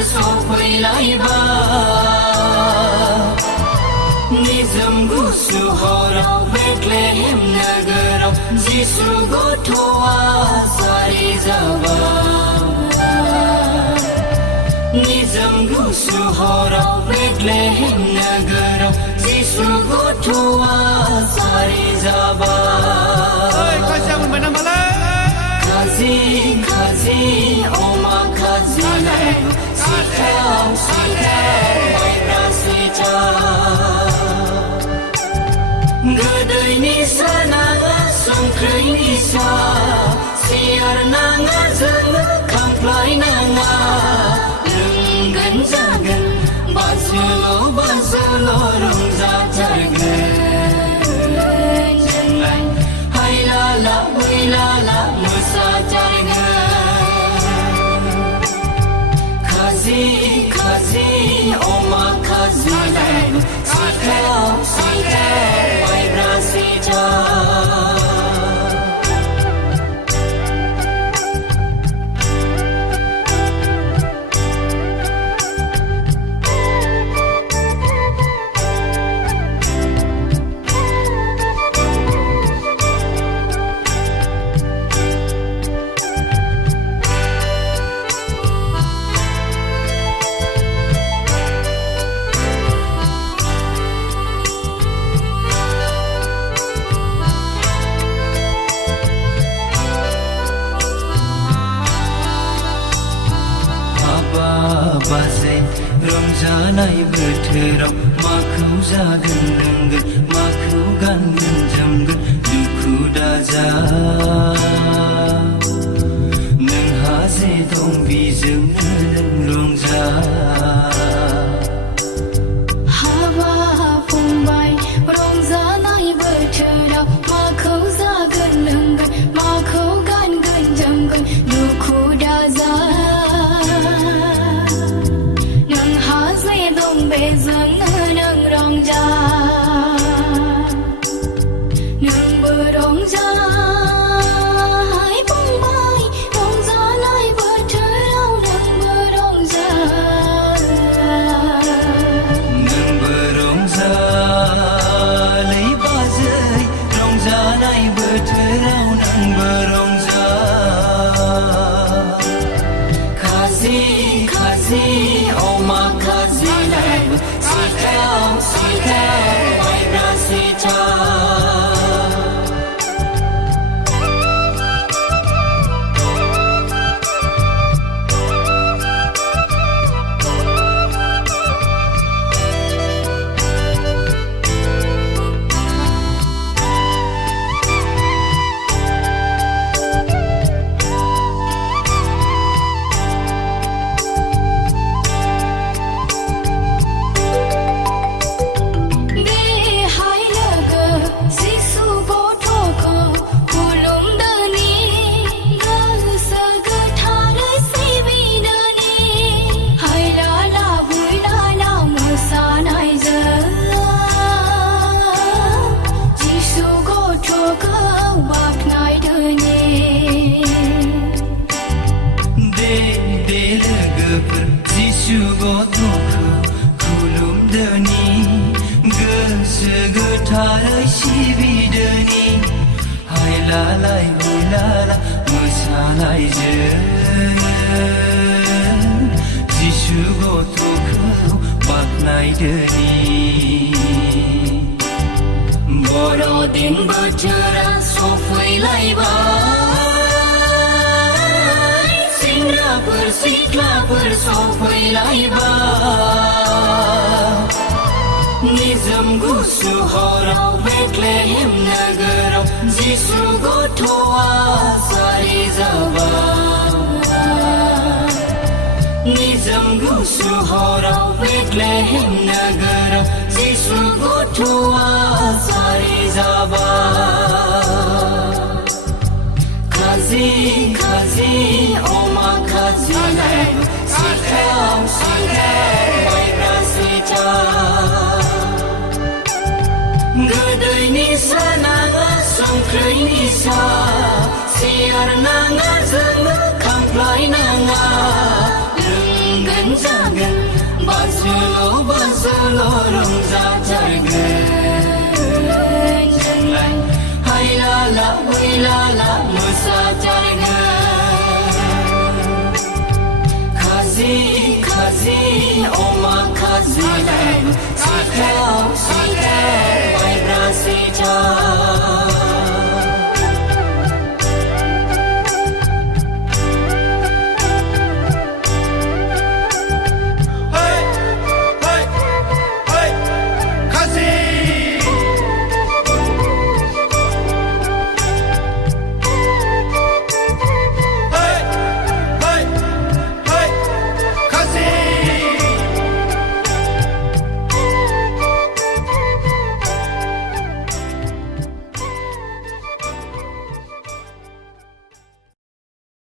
सफैलायबाय निजोम गुसु हराव बेथलेहेम नोगोराव जिसु गथ'आ जारि जाबाय निजोम गुसु हराव बेथलेहेम नोगोराव जिसु गथ'आ जारि जाबाय खाजि खाजि अमा खाजि सिथाव सिथाव माइब्रा सिथाव गोदैनि सा नाङा संख्रैनि सा सियार नाङा जोंनो खामफ्लाय नाङा लोंगोन जागोन बाजोल' रंजाथारगोन जोंलाय हायलाला हुइलाला मोसाथारगोन खाजि खाजि अमा खाजि सिथाव सिथाव माइब्रा सिथाव बाजे रंजानाय बोथोराव माखौ जागोन लोंगोन माखौ गानगोन जोमगोन दुखु दाजा नोंहा जे दं बेजोंनो नों रंजा हाबा फंबाय रंजानाय बोथोराव माखौ जागोन लोंगोन माखौ गानगोन जोमगोन दुखु दाजा बेजोंनो नों रंजा नोंबो रंजा फंबाय रंजानाय बोथोराव नोंबो रंजा लै बाजै रंजानाय बोथोराव नोंबो रंजा खाजि खाजि अमा खाजि सिथाव सिथाव माइब्रा सिथाव जिसु गथ'खौ खुलुमदोनि गोसो गोथारै सिबिदोनि हायलालाय हुइलाला मोसानायजों जिसु गथ'खौ बाख्नायदोनि बर'दिन बोथोरा सफैलायबाय सेंग्राफोर सिख्लाफोर सफैलायबाय निजोम गुसु हराव बेथलेहेम नोगोराव जिसु गथ'आ जारि जाबाय निजोम गुसु हराव बेथलेहेम नोगोराव जिसु गथ'आ जारि जाबाय खाजि खाजि अमा खाजि सिथाव सिथाव माइब्रा सिथाव गोदैनि सा नाङा संख्रैनि सा सियार नाङा जोंनो खामफ्लाय नाङा लोंगोन रंजागोन बाजुल' रंजाथारगोन जोंलाय हायलाला हुइलाला मोसाथारगोन खाजि खाजि अमा खाजिलाय आखायाव